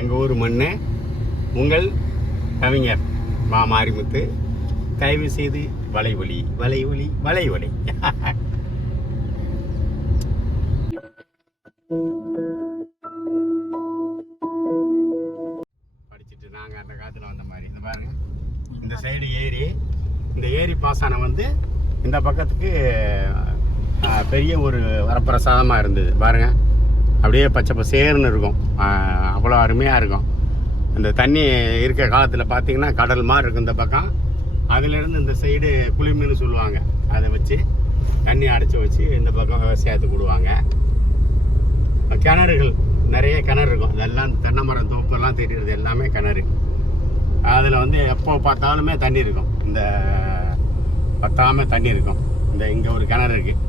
எங்கள் ஊர் மண். உங்கள் கவிஞர் மா மாரிமுத்து. தயவு செய்து வலைவலி வலைவலி வலைவலி. படிச்சுட்டு நாங்கள் அந்த காலத்தில் வந்த மாதிரி இந்த பாருங்க, இந்த சைடு ஏரி, இந்த ஏரி பாசனம் வந்து இந்த பக்கத்துக்கு பெரிய ஒரு வரப்பிரசாதமாக இருந்தது பாருங்க. அப்படியே பச்சை பசேர்னு இருக்கும், அவ்வளோ அருமையாக இருக்கும். அந்த தண்ணி இருக்க காலத்தில் பார்த்தீங்கன்னா கடல் மாதிரி இருக்கும் இந்த பக்கம். அதிலிருந்து இந்த சைடு குளிர்மீன்னு சொல்லுவாங்க, அதை வச்சு தண்ணி அடைச்சி வச்சு இந்த பக்கம் விவசாயத்துக்கு விடுவாங்க. கிணறுகள் நிறைய கிணறு இருக்கும், அதெல்லாம் தென்னை மரம் தோப்பெல்லாம் தெரியுறது எல்லாமே கிணறு. அதில் வந்து எப்போ பார்த்தாலுமே தண்ணி இருக்கும், இந்த பத்தாமல் தண்ணி இருக்கும். இந்த இங்கே ஒரு கிணறு இருக்குது,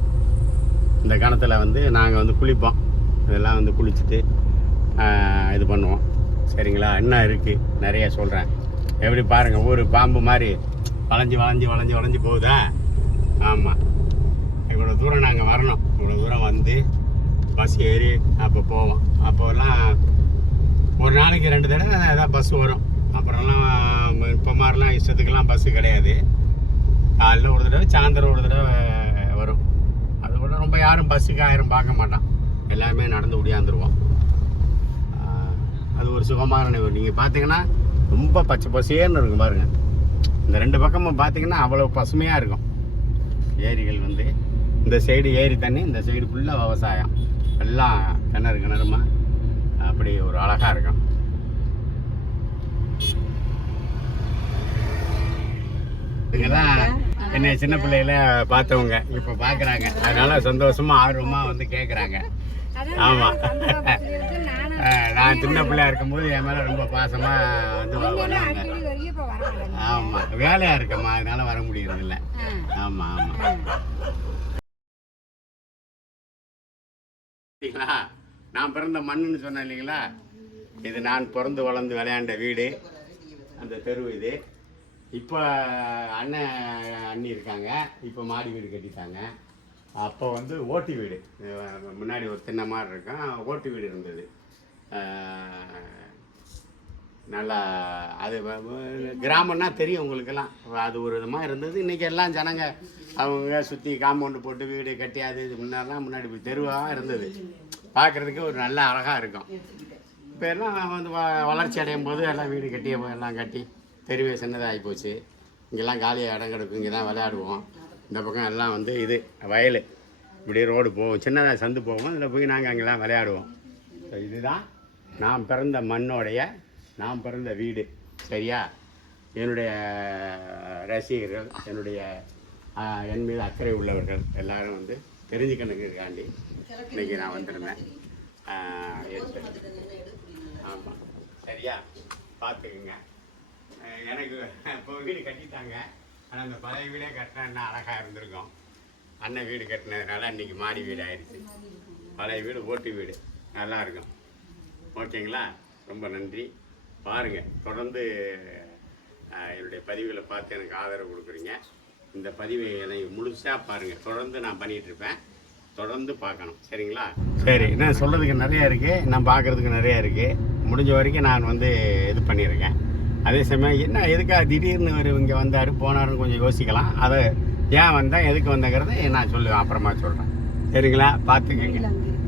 இந்த கிணத்துல வந்து நாங்கள் வந்து குளிப்போம். இதெல்லாம் வந்து குளிச்சுட்டு இது பண்ணுவோம். சரிங்களா? இன்னும் இருக்குது நிறைய சொல்கிறேன். எப்படி பாருங்கள், ஒரு பாம்பு மாதிரி வளைஞ்சி வளைஞ்சி வளைஞ்சி வளைஞ்சி போகுதா? ஆமாம், இவ்வளோ தூரம் நாங்கள் வரணும். இவ்வளோ தூரம் வந்து பஸ் ஏறி அப்போ போவோம். அப்போல்லாம் ஒரு நாளைக்கு 2 தடவை ஏதாவது பஸ் வரும். அப்புறம்லாம் இப்போ மாதிரிலாம் இஷ்டத்துக்கெல்லாம் பஸ்ஸு கிடையாது. காலையில் ஒரு தடவை, சாயந்தரம் ஒரு தடவை வரும். அது கூட ரொம்ப யாரும் பஸ்ஸுக்கு ஆயிரம் பார்க்க மாட்டான், எல்லாமே நடந்து ஓடியாந்துருவோம். அது ஒரு சுகமான நினைவு. நீங்கள் பார்த்தீங்கன்னா ரொம்ப பச்சை பசேர்னு இருக்கும் பாருங்கள். இந்த 2 பக்கமும் பார்த்தீங்கன்னா அவ்வளோ பசுமையாக இருக்கும். ஏரிகள் வந்து இந்த சைடு ஏரி தண்ணி, இந்த சைடு ஃபுல்லாக விவசாயம், எல்லாம் கிணறு கிணறுமா அப்படி ஒரு அழகாக இருக்கும். இதுதான் என்னை சின்ன பிள்ளையில பார்த்தவங்க இப்போ பார்க்குறாங்க, அதனால சந்தோஷமாக ஆர்வமாக வந்து கேட்குறாங்க. ஆமாம், நான் சின்ன பிள்ளையா இருக்கும்போது என் மேலே ரொம்ப பாசமாக வந்து வருவாங்க. ஆமாம், வேலையாக இருக்கம்மா, அதனால வர முடியறதில்ல. ஆமாம் ஆமாம். நான் பிறந்த மண்ணுன்னு சொன்னேன் இல்லைங்களா, இது நான் பிறந்து வளர்ந்து விளையாண்ட வீடு, அந்த தெரு இது. இப்போ அண்ணன் அண்ணி இருக்காங்க, இப்போ மாடி வீடு கட்டிட்டாங்க. அப்போ வந்து ஓட்டு வீடு, முன்னாடி ஒரு தின்ன மாதிரி இருக்கும், ஓட்டு வீடு இருந்தது. நல்லா அது கிராமம்னா தெரியும் உங்களுக்கெல்லாம், அது ஒரு விதமாக இருந்தது. இன்றைக்கி எல்லாம் ஜனங்க அவங்க சுற்றி காம்பவுண்டு போட்டு வீடு கட்டி அது இது முன்னாடி தெருவாக இருந்தது. பார்க்குறதுக்கு ஒரு நல்ல அழகாக இருக்கும். இப்போ எல்லாம் வந்து வளர்ச்சி அடையும் போது எல்லாம் வீடு கட்டி எல்லாம் கட்டி தெருவே சின்னதாக ஆகிப்போச்சு. இங்கெல்லாம் காலியாக இடம் கிடக்கும், இங்கே தான் விளையாடுவோம். இந்த பக்கம் எல்லாம் வந்து இது வயல், இப்படி ரோடு போவோம், சின்னதாக சந்து போவோம், அதில் போய் நாங்கள் அங்கெல்லாம் விளையாடுவோம். இதுதான் நான் பிறந்த மண்ணோடைய நான் பிறந்த வீடு. சரியா? என்னுடைய ரசிகர்கள், என்னுடைய என் மீது அக்கறை உள்ளவர்கள் எல்லாரும் வந்து தெரிஞ்சுக்கணுங்கிறதுக்காண்டி இன்றைக்கி நான் வந்திருந்தேன். ஆமாம், சரியா? பார்த்துக்குங்க. எனக்கு இப்போ வீடு கட்டிட்டாங்க, ஆனால் அந்த பழைய வீடே கட்டினா இன்னும் அழகாக இருந்திருக்கும். அண்ணன் வீடு கட்டினதுனால இன்றைக்கி மாடி வீடு ஆயிடுச்சு. பழைய வீடு ஓட்டு வீடு நல்லா இருக்கும். ஓகேங்களா? ரொம்ப நன்றி. பாருங்கள், தொடர்ந்து என்னுடைய பதிவுகளை பார்த்து எனக்கு ஆதரவு கொடுக்குறீங்க. இந்த பதிவை எனக்கு முழுசாக பாருங்கள், தொடர்ந்து நான் பண்ணிகிட்ருப்பேன், தொடர்ந்து பார்க்கணும். சரிங்களா? சரி, நான் சொல்கிறதுக்கு நிறையா இருக்குது, நான் பார்க்குறதுக்கு நிறையா இருக்குது. முடிஞ்ச வரைக்கும் நான் வந்து இது பண்ணியிருக்கேன். அதே சமயம் என்ன எதுக்காக திடீர்னு இங்கே வந்தார் போனாருன்னு கொஞ்சம் யோசிக்கலாம். அதை ஏன் வந்தேன், எதுக்கு வந்தேங்கிறத நான் சொல்லுவேன், அப்புறமா சொல்கிறேன். சரிங்களா? பார்த்துக்கங்க.